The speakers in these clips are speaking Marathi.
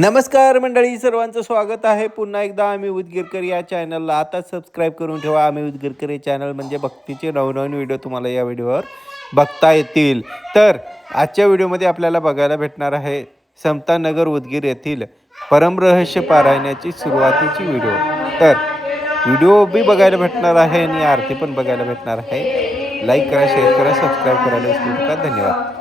नमस्कार मंडळी, सर्वांचं स्वागत आहे पुन्हा एकदा आम्ही उदगीरकर या चॅनलला. आता सबस्क्राईब करून ठेवा. आम्ही उदगीरकर हे चॅनल म्हणजे भक्तीचे नवनवीन व्हिडिओ तुम्हाला या व्हिडिओवर बघता येतील. तर आजच्या व्हिडिओमध्ये आपल्याला बघायला भेटणार आहे समतानगर उदगीर येथील परमरहस्य पारायणाची सुरुवातीची व्हिडिओ. तर व्हिडिओ बी बघायला भेटणार आहे आणि आरती पण बघायला भेटणार आहे. लाईक करा, शेअर करा, सबस्क्राईब करायला विसरू नका. धन्यवाद.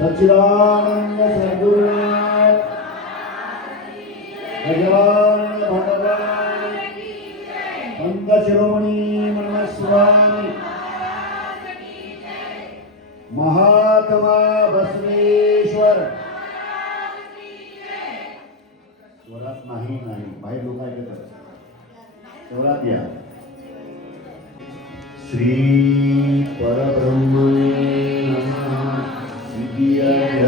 सच्चिदानंद सद्गुरुनाथ गजानन भगवान संत शिरोमणी मनस्वामी महात्मा बसवेश्वर स्वरात नाही बाहेर लोक ऐकत स्वरात या श्री परब्रह्मणे नमः देवी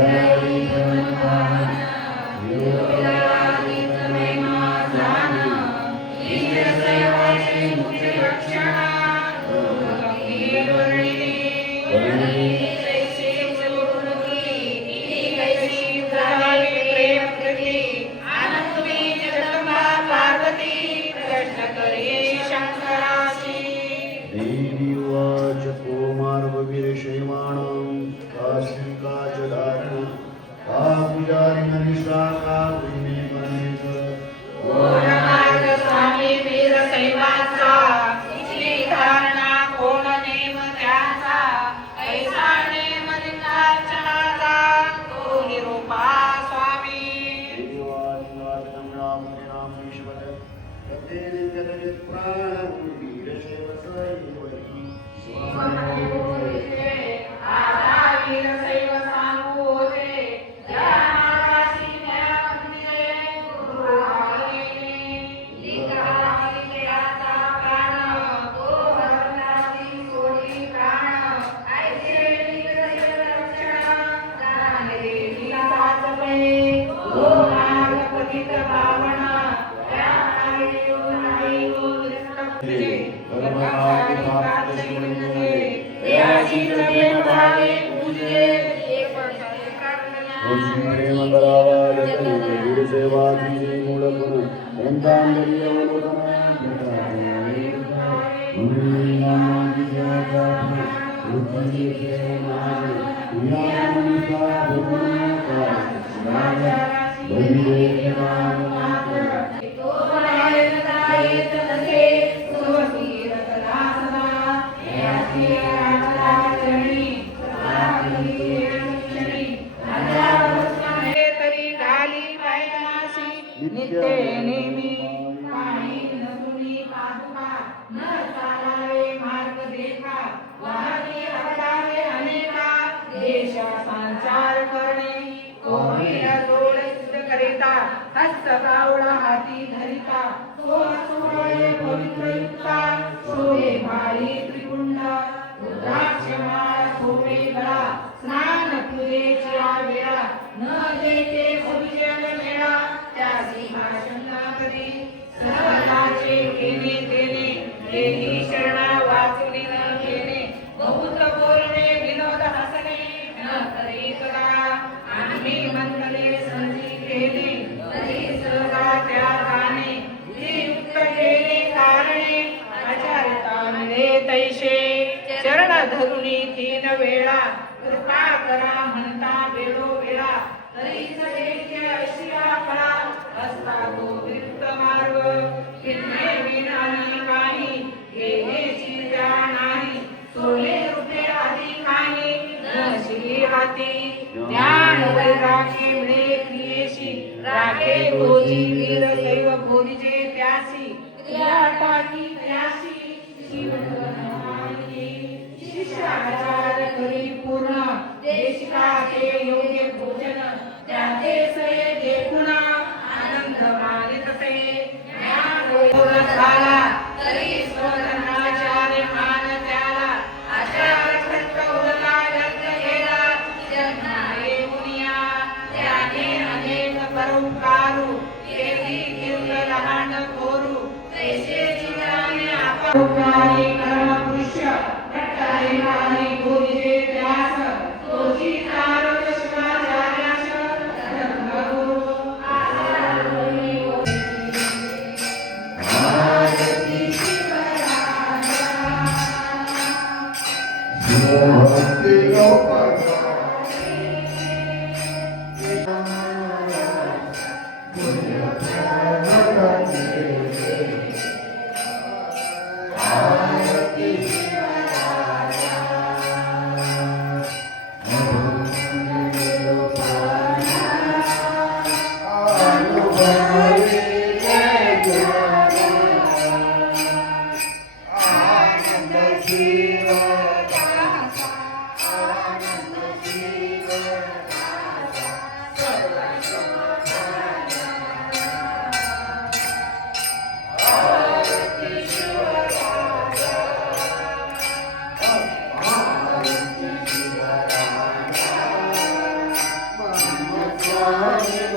गुरुसेवा तुझे मूलपण ग्रंथांजली अवलोकन नित्य नेमी पाणी नसुनी पादुका न चालावे मार्ग देखा वाहनी हरडावे अनेका देश संचार करणे कोणी जोड सिद्ध करिता हस्त कावडा हाती धरिता तो सोहळे पवित्र युक्ता शोभे भारी त्रिकुंड रुद्राक्षमाळ शोभे गळा स्नान पूजेची वेळा न देते भविजन मेळा त्यासी भाषण करी सहजाचे केने तेने हेही शरणा वाचुनी न केने बहुत बोलणे विनोद हसणे न करी कदा आम्ही मंथले संधी केले तरी सहगा त्या गाणे जी युक्त केले कारणे आचारता मिळे तैसे चरण धरुणी तीन वेळा कृपा करा म्हणता वेळो वेळा तरी सगळेचे ऐशिया फळा असता तो विरुद्ध मार्ग फिरणे विनानी काही घेण्याची त्या नाही सोने रुपये आधी काही नशिली हाती ज्ञान वैराग्य मिळे क्रियेशी राखे रोजी वीर दैव भोरीचे त्यासी क्रिया टाकी त्यासी शिष्टाचार करी पूर्ण देशिकाचे योग्य भोजन त्याचे सये देखुण आनंद मानित ते ज्ञान पूर्ण झाला तरी स्वधर्माचार्य मान त्याला आचार खट्ट उरला व्यर्थ गेला जन्माये मुनिया त्याने अनेक परोपकारू केली कीर्त लहान थोरू तैसे चित्राने अपरोपकारी कर्म पुरुष कट्टारे नाही गोरीचे त्यास तोची नारद शिवाचार्यास धर्मगुरु Amen.